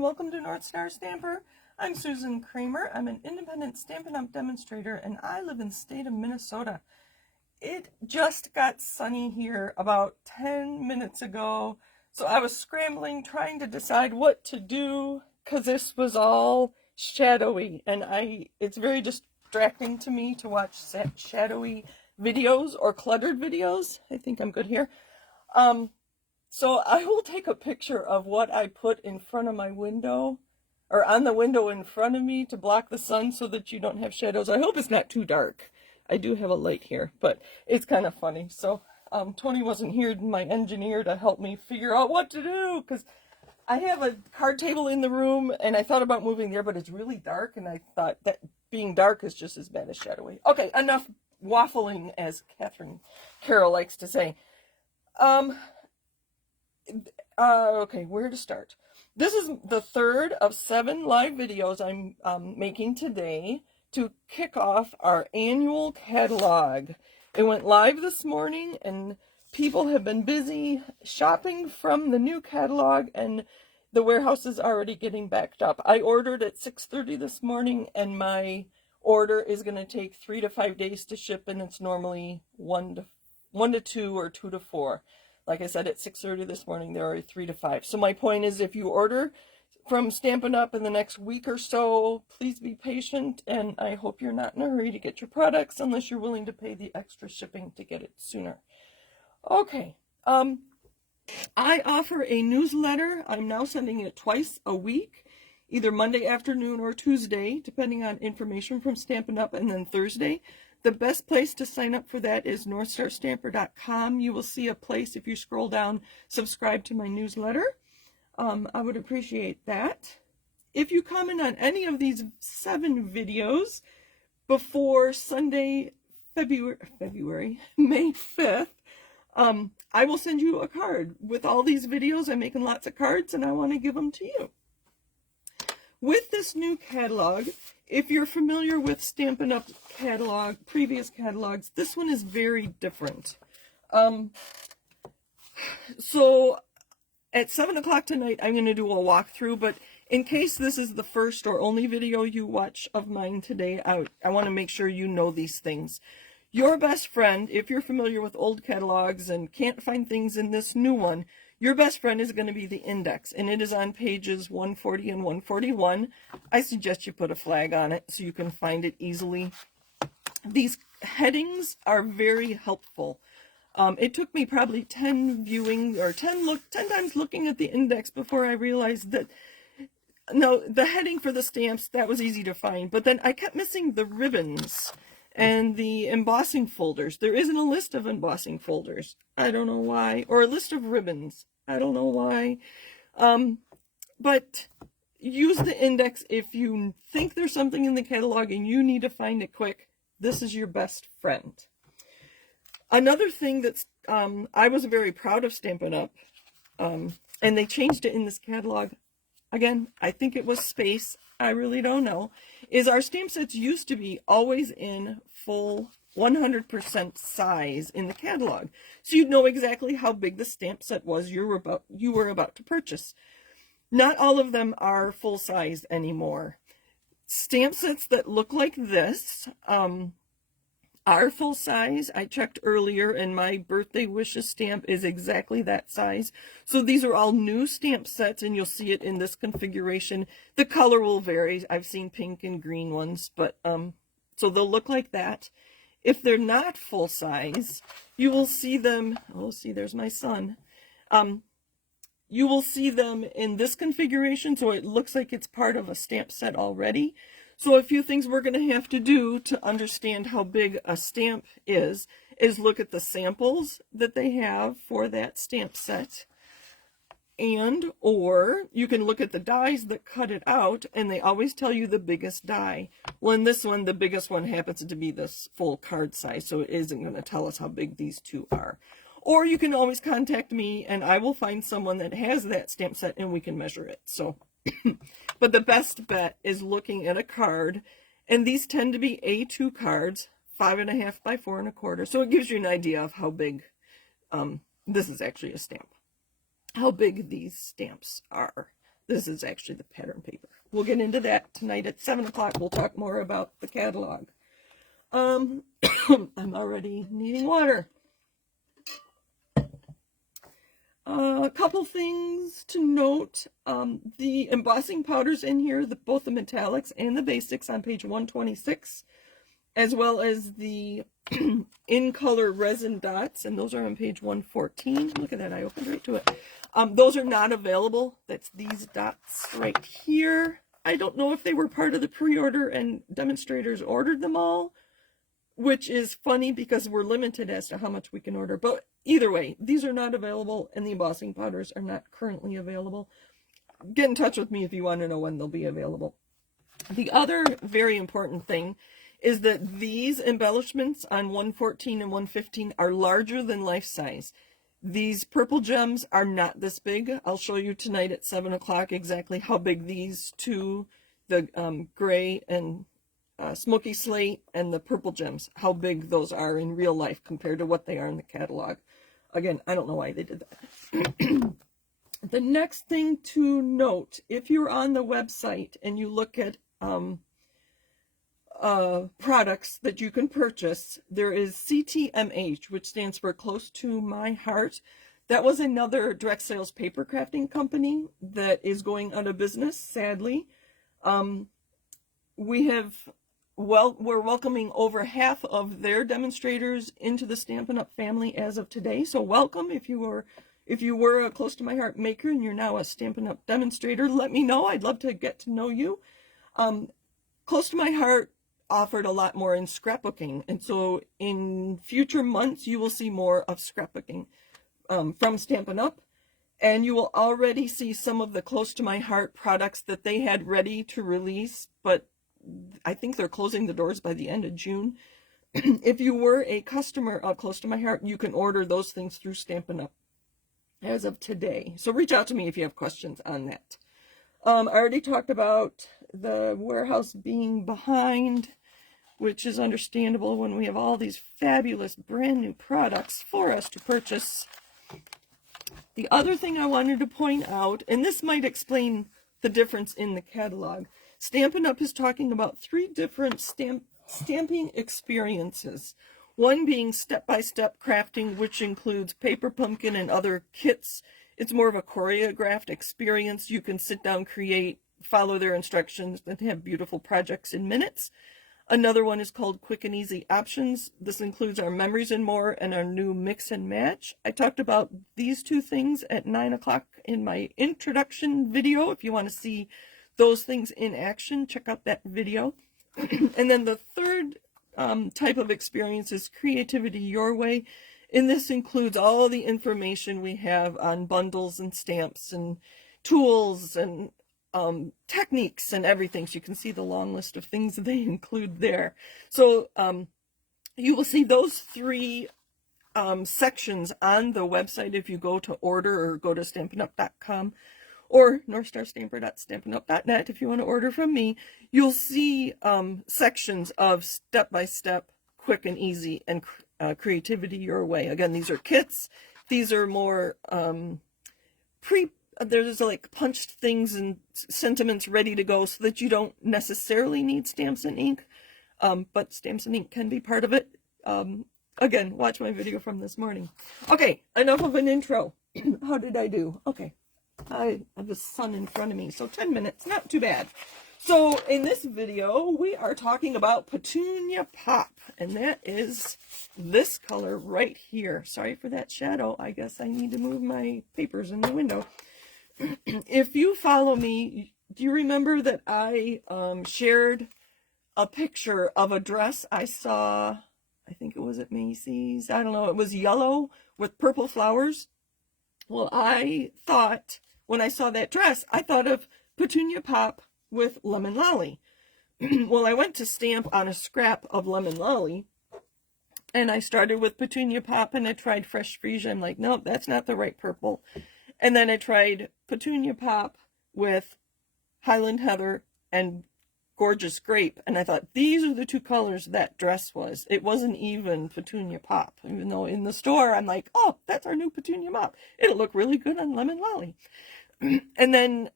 and welcome to North Star Stamper. I'm Susan Kramer. I'm an independent Stampin' Up! Demonstrator and I live in the state of Minnesota. It just got sunny here about 10 minutes ago, so I was scrambling trying to decide what to do because this was all shadowy and it's very distracting to me to watch shadowy videos or cluttered videos. I think I'm good here. So I will take a picture of what I put in front of my window, or on the window in front of me to block the sun so that you don't have shadows. I hope it's not too dark. I do have a light here, but it's kind of funny. So Tony wasn't here, my engineer, to help me figure out what to do, because I have a card table in the room, and I thought about moving there, but it's really dark, and I thought that being dark is just as bad as shadowy. Okay, enough waffling, as Catherine Carroll likes to say. Okay, where to start? This is the third of 7 live videos I'm making today to kick off our annual catalog. It went live this morning and people have been busy shopping from the new catalog and the warehouse is already getting backed up. I ordered at 6:30 this morning and my order is going to take 3 to 5 days to ship, and it's normally 1 to 2 or 2 to 4. Like I said, at 6:30 this morning, there are 3 to 5. So my point is, if you order from Stampin' Up! In the next week or so, please be patient, and I hope you're not in a hurry to get your products unless you're willing to pay the extra shipping to get it sooner. Okay, I offer a newsletter. I'm now sending it twice a week, either Monday afternoon or Tuesday, depending on information from Stampin' Up!, and then Thursday. The best place to sign up for that is northstarstamper.com. You will see a place, if you scroll down, subscribe to my newsletter. I would appreciate that. If you comment on any of these 7 videos before Sunday, May 5th, I will send you a card. With all these videos, I'm making lots of cards, and I want to give them to you. With this new catalog, if you're familiar with Stampin' Up! Catalog, previous catalogs, this one is very different. So at 7 o'clock tonight, I'm going to do a walkthrough, but in case this is the first or only video you watch of mine today, I want to make sure you know these things. Your best friend, if you're familiar with old catalogs and can't find things in this new one, your best friend is going to be the index, and it is on pages 140 and 141. I suggest you put a flag on it so you can find it easily. These headings are very helpful. It took me probably 10 times looking at the index before I realized that, no, the heading for the stamps, that was easy to find, but then I kept missing the ribbons and the embossing folders. There isn't a list of embossing folders. I don't know why. Or a list of ribbons. I don't know why. But use the index if you think there's something in the catalog and you need to find it quick. This is your best friend. Another thing that's, I was very proud of Stampin' Up! And they changed it in this catalog. Again, I think it was space. I really don't know. Is our stamp sets used to be always in full 100% size in the catalog. So you'd know exactly how big the stamp set was you were about to purchase. Not all of them are full size anymore. Stamp sets that look like this are full size. I checked earlier and my birthday wishes stamp is exactly that size. So these are all new stamp sets and you'll see it in this configuration. The color will vary. I've seen pink and green ones, but so they'll look like that. If they're not full size, you will see them, oh, see, there's my son. You will see them in this configuration, so it looks like it's part of a stamp set already. So a few things we're going to have to do to understand how big a stamp is look at the samples that they have for that stamp set. Or you can look at the dies that cut it out, and they always tell you the biggest die. Well, in this one, the biggest one happens to be this full card size, so it isn't going to tell us how big these two are. Or you can always contact me, and I will find someone that has that stamp set, and we can measure it. So, but the best bet is looking at a card, and these tend to be A2 cards, 5.5 by 4.25. So it gives you an idea of how big, this is actually a stamp, how big these stamps are. This is actually the pattern paper. We'll get into that tonight at 7 o'clock. We'll talk more about the catalog. I'm already needing water. A couple things to note. The embossing powders in here, both the metallics and the basics on page 126, as well as the in-color resin dots, and those are on page 114. Look at that, I opened right to it. Those are not available. That's these dots right here. I don't know if they were part of the pre-order and demonstrators ordered them all, which is funny because we're limited as to how much we can order. But either way, these are not available, and the embossing powders are not currently available. Get in touch with me if you want to know when they'll be available. The other very important thing is that these embellishments on 114 and 115 are larger than life size. These purple gems are not this big. I'll show you tonight at 7 o'clock exactly how big these two, the gray and smoky slate and the purple gems, how big those are in real life compared to what they are in the catalog. Again, I don't know why they did that. The next thing to note, if you're on the website and you look at products that you can purchase, there is CTMH, which stands for Close to My Heart. That was another direct sales paper crafting company that is going out of business, sadly. We're welcoming over half of their demonstrators into the Stampin' Up! Family as of today. So welcome. If you were a Close to My Heart maker and you're now a Stampin' Up! Demonstrator, let me know. I'd love to get to know you. Close to My Heart offered a lot more in scrapbooking, and so in future months you will see more of scrapbooking from Stampin' Up! And you will already see some of the Close to My Heart products that they had ready to release, but I think they're closing the doors by the end of June. If you were a customer of Close to My Heart, you can order those things through Stampin' Up! As of today. So reach out to me if you have questions on that. I already talked about the warehouse being behind, which is understandable when we have all these fabulous brand new products for us to purchase. The other thing I wanted to point out, and this might explain the difference in the catalog, Stampin' Up! Is talking about 3 different stamping experiences. One being step-by-step crafting, which includes paper pumpkin and other kits. It's more of a choreographed experience. You can sit down, create, follow their instructions, and have beautiful projects in minutes. Another one is called Quick and Easy Options. This includes our Memories and More and our new Mix and Match. I talked about these 2 things at 9 o'clock in my introduction video. If you want to see those things in action, check out that video. And then the third type of experience is Creativity Your Way. And this includes all the information we have on bundles and stamps and tools and techniques and everything. So you can see the long list of things that they include there. So you will see those 3 sections on the website if you go to order or go to stampinup.com or northstarstamper.stampinup.net if you want to order from me. You'll see sections of step-by-step, quick and easy, and Creativity Your Way. Again, these are kits. These are more there's like punched things and sentiments ready to go so that you don't necessarily need stamps and ink, but stamps and ink can be part of it. Again, watch my video from this morning. Okay, enough of an intro. How did I do? Okay, I have the sun in front of me, so 10 minutes, not too bad. So in this video, we are talking about Petunia Pop, and that is this color right here. Sorry for that shadow. I guess I need to move my papers in the window. If you follow me, do you remember that I shared a picture of a dress I saw, I think it was at Macy's, I don't know, it was yellow with purple flowers? Well, I thought, when I saw that dress, I thought of Petunia Pop with Lemon Lolly. Well, I went to stamp on a scrap of Lemon Lolly, and I started with Petunia Pop, and I tried Fresh Freesia. I'm like, nope, that's not the right purple. And then I tried Petunia Pop with Highland Heather and Gorgeous Grape, and I thought, these are the 2 colors that dress was. It wasn't even Petunia Pop, even though in the store I'm like, oh, that's our new Petunia Pop. It'll look really good on Lemon Lolly. And then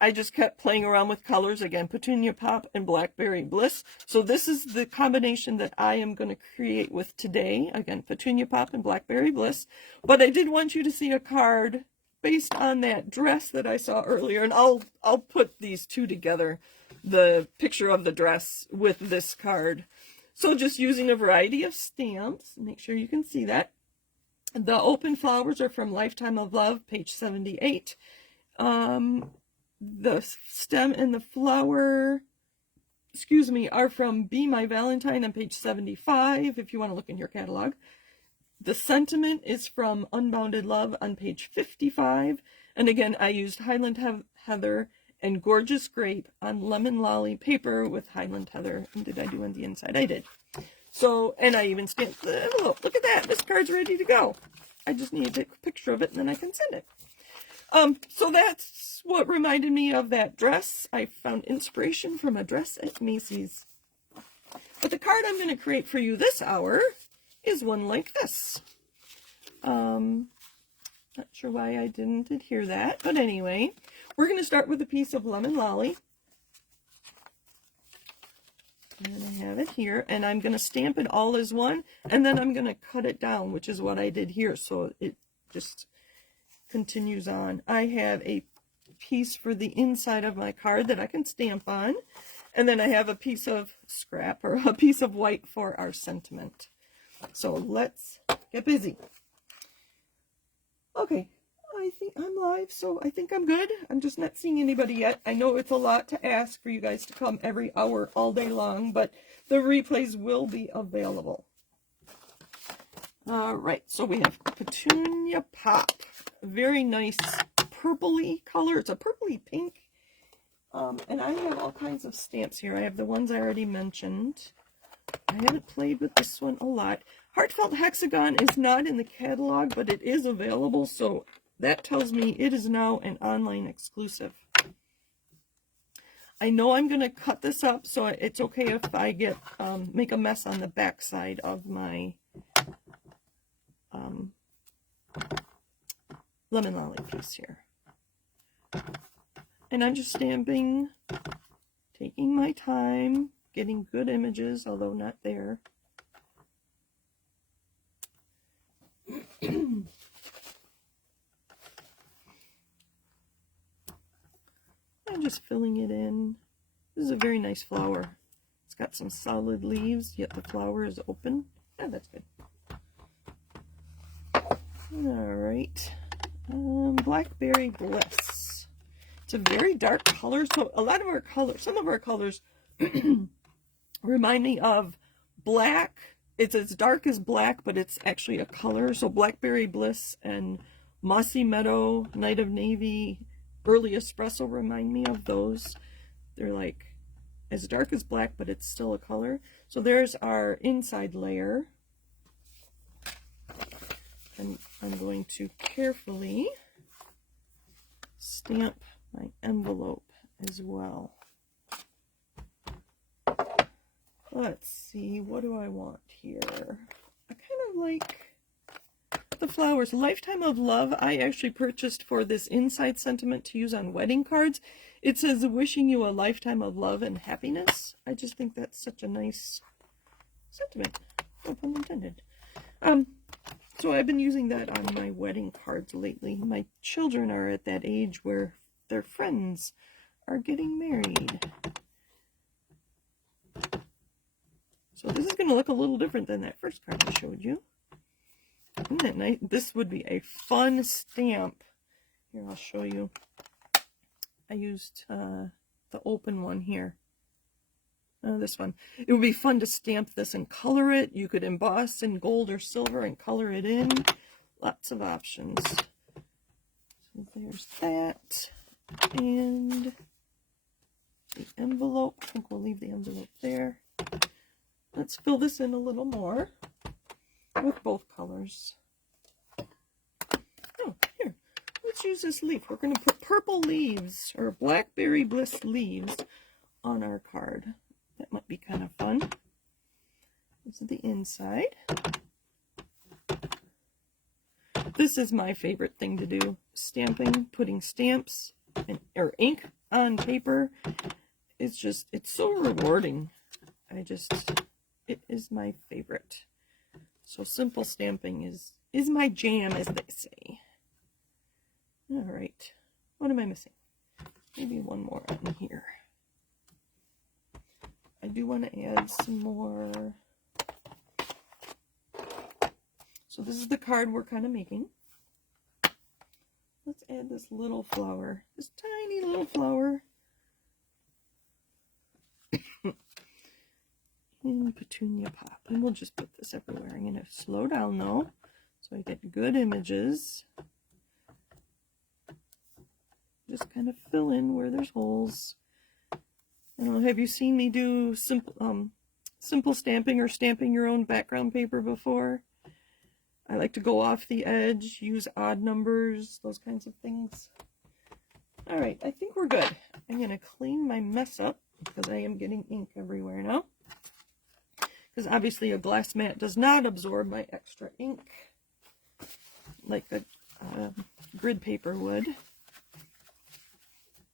I just kept playing around with colors again, Petunia Pop and Blackberry Bliss. So this is the combination that I am going to create with today. Again, Petunia Pop and Blackberry Bliss. But I did want you to see a card based on that dress that I saw earlier, and I'll put these two together, the picture of the dress with this card. So just using a variety of stamps, make sure you can see that. The open flowers are from Lifetime of Love, page 78. The stem and the flower, are from Be My Valentine on page 75, if you want to look in your catalog. The sentiment is from Unbounded Love on page 55. And again, I used Highland Heather and Gorgeous Grape on Lemon Lolly paper with Highland Heather. And did I do on the inside? I did. So, and I even stamped the envelope. Look at that. This card's ready to go. I just need to take a picture of it and then I can send it. So that's what reminded me of that dress. I found inspiration from a dress at Macy's. But the card I'm going to create for you this hour is one like this. Not sure why I didn't adhere that, but anyway, we're going to start with a piece of Lemon Lolly. And I have it here, and I'm going to stamp it all as one, and then I'm going to cut it down, which is what I did here, so it just continues on. I have a piece for the inside of my card that I can stamp on, and then I have a piece of scrap or a piece of white for our sentiment. So let's get busy. Okay, I think I'm live, so I think I'm good. I'm just not seeing anybody yet. I know it's a lot to ask for you guys to come every hour all day long, but the replays will be available. All right, so we have Petunia Pop. Very nice purpley color. It's a purpley pink. And I have all kinds of stamps here. I have the ones I already mentioned. I haven't played with this one a lot. Heartfelt Hexagon is not in the catalog, but it is available, so that tells me it is now an online exclusive. I know I'm going to cut this up, so it's okay if I get make a mess on the back side of my Lemon Lolly piece here. And I'm just stamping, taking my time, getting good images, although not there. I'm just filling it in. This is a very nice flower. It's got some solid leaves, yet the flower is open. Oh, that's good. Alright. Blackberry Bliss. It's a very dark color, so a lot of our colors, some of our colors remind me of black. It's as dark as black, but it's actually a color. So Blackberry Bliss and Mossy Meadow, Night of Navy, Early Espresso remind me of those. They're like as dark as black, but it's still a color. So there's our inside layer. And I'm going to carefully stamp my envelope as well. Let's see, what do I want here? I kind of like the flowers. Lifetime of Love, I actually purchased for this inside sentiment to use on wedding cards. It says, wishing you a lifetime of love and happiness. I just think that's such a nice sentiment. No pun intended. So I've been using that on my wedding cards lately. My children are at that age where their friends are getting married. So this is going to look a little different than that first card I showed you. Isn't that nice? This would be a fun stamp. Here, I'll show you. I used the open one here. This one. It would be fun to stamp this and color it. You could emboss in gold or silver and color it in. Lots of options. So there's that. And the envelope. I think we'll leave the envelope there. Let's fill this in a little more with both colors. Oh, here. Let's use this leaf. We're going to put purple leaves, or Blackberry Bliss leaves, on our card. That might be kind of fun. This is the inside. This is my favorite thing to do. Stamping, putting stamps or ink on paper, it's so rewarding. It is my favorite. So simple stamping is my jam, as they say. All right, what am I missing? Maybe one more on here. I do want to add some more. So this is the card we're kind of making. Let's add this little flower, this tiny little flower. In Petunia Pop. And we'll just put this everywhere. I'm going to slow down though, so I get good images. Just kind of fill in where there's holes. I don't know, have you seen me do simple stamping or stamping your own background paper before? I like to go off the edge, use odd numbers, those kinds of things. All right, I think we're good. I'm going to clean my mess up because I am getting ink everywhere now. Because obviously a glass mat does not absorb my extra ink like a grid paper would.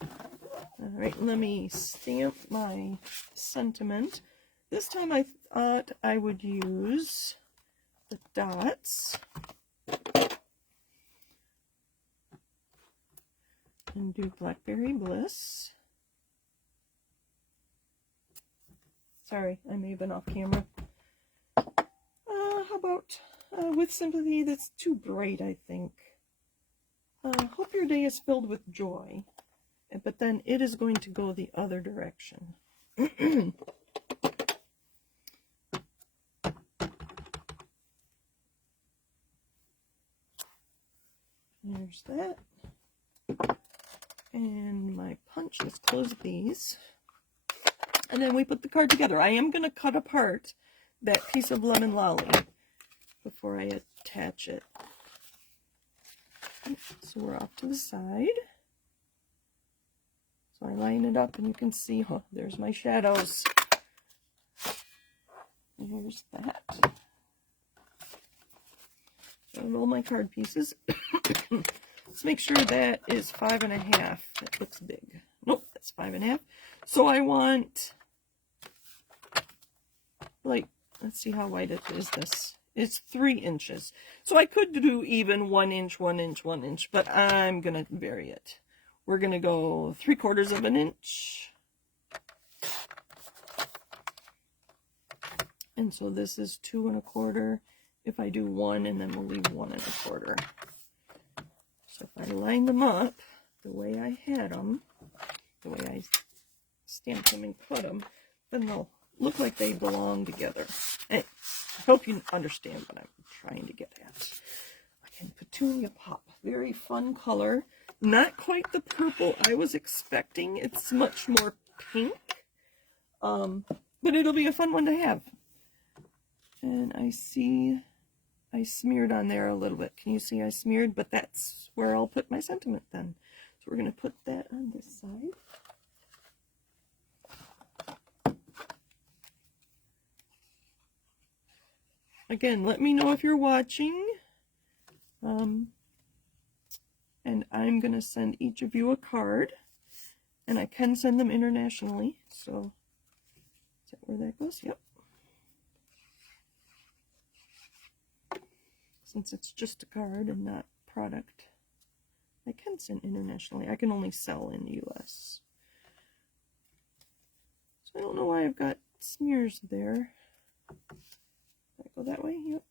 All right, let me stamp my sentiment. This time I thought I would use the dots and do Blackberry Bliss. Sorry, I may have been off camera. How about with sympathy? That's too bright, I think. Hope your day is filled with joy. But then it is going to go the other direction. There's that. And my punch, let's close these. And then we put the card together. I am going to cut apart that piece of lemon lolly before I attach it. So we're off to the side. So I line it up and you can see, oh, there's my shadows. Here's that. So I roll my card pieces. Let's make sure that is 5.5. That looks big. Nope, that's 5.5. So I want, like, let's see how wide it is. This is 3 inches. So I could do even 1 inch, 1 inch, 1 inch, but I'm going to vary it. We're going to go 3/4 of an inch. And so this is 2 1/4. If I do 1, and then we'll leave 1 1/4. So if I line them up the way I had them, the way I stamped them and cut them, then they'll look like they belong together. Anyway, I hope you understand what I'm trying to get at. Again, Petunia Pop, very fun color. Not quite the purple I was expecting. It's much more pink, but it'll be a fun one to have. And I see I smeared on there a little bit. Can you see I smeared? But that's where I'll put my sentiment then. So we're going to put that on this side. Again, let me know if you're watching. And I'm going to send each of you a card. And I can send them internationally. So, is that where that goes? Yep. Since it's just a card and not product, I can send internationally. I can only sell in the US. So I don't know why I've got smears there. Did I go that way? Yep.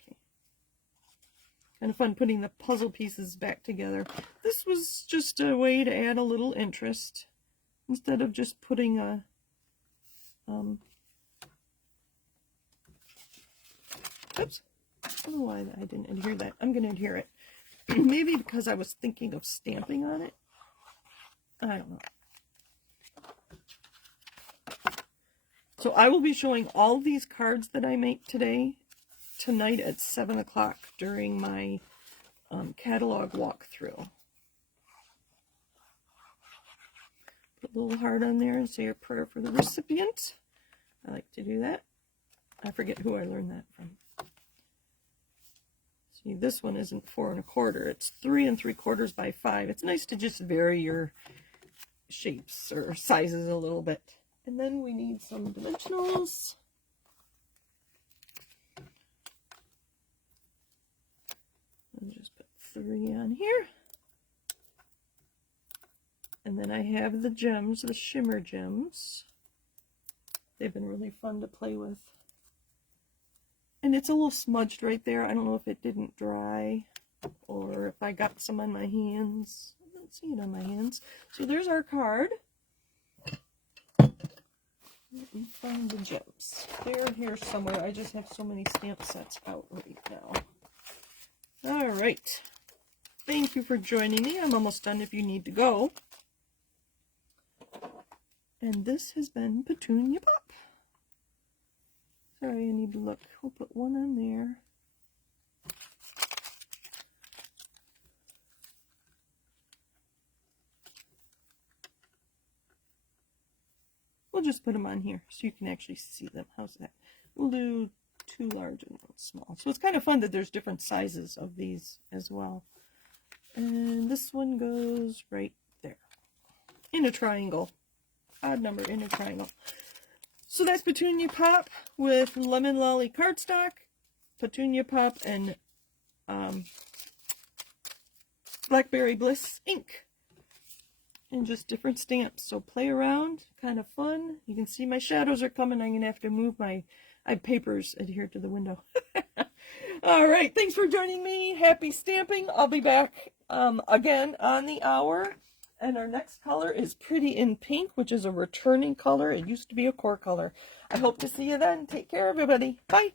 Okay. Kind of fun putting the puzzle pieces back together. This was just a way to add a little interest instead of just putting a oops. I don't know why I didn't adhere that. I'm going to adhere it. Maybe because I was thinking of stamping on it. I don't know. So I will be showing all these cards that I make tonight at 7 o'clock during my catalog walkthrough. Put a little heart on there and say a prayer for the recipient. I like to do that. I forget who I learned that from. See, this one isn't 4 1/4. It's 3 3/4 by 5. It's nice to just vary your shapes or sizes a little bit. And then we need some dimensionals. I'll just put 3 on here. And then I have the gems, the shimmer gems. They've been really fun to play with. And it's a little smudged right there. I don't know if it didn't dry or if I got some on my hands. I don't see it on my hands. So there's our card. Let me find the gems. They're here somewhere. I just have so many stamp sets out right now. All right. Thank you for joining me. I'm almost done if you need to go. And this has been Petunia Pop. Sorry, I need to look. We'll put 1 on there. We'll just put them on here so you can actually see them. How's that? We'll do 2 large and 1 small. So it's kind of fun that there's different sizes of these as well. And this one goes right there. In a triangle. Odd number in a triangle. So that's Petunia Pop with Lemon Lolly cardstock, Petunia Pop, and Blackberry Bliss ink. And just different stamps. So play around, kind of fun. You can see my shadows are coming. I'm going to have to move I have papers adhered to the window. All right, thanks for joining me. Happy stamping. I'll be back again on the hour. And our next color is Pretty in Pink, which is a returning color. It used to be a core color. I hope to see you then. Take care, everybody. Bye.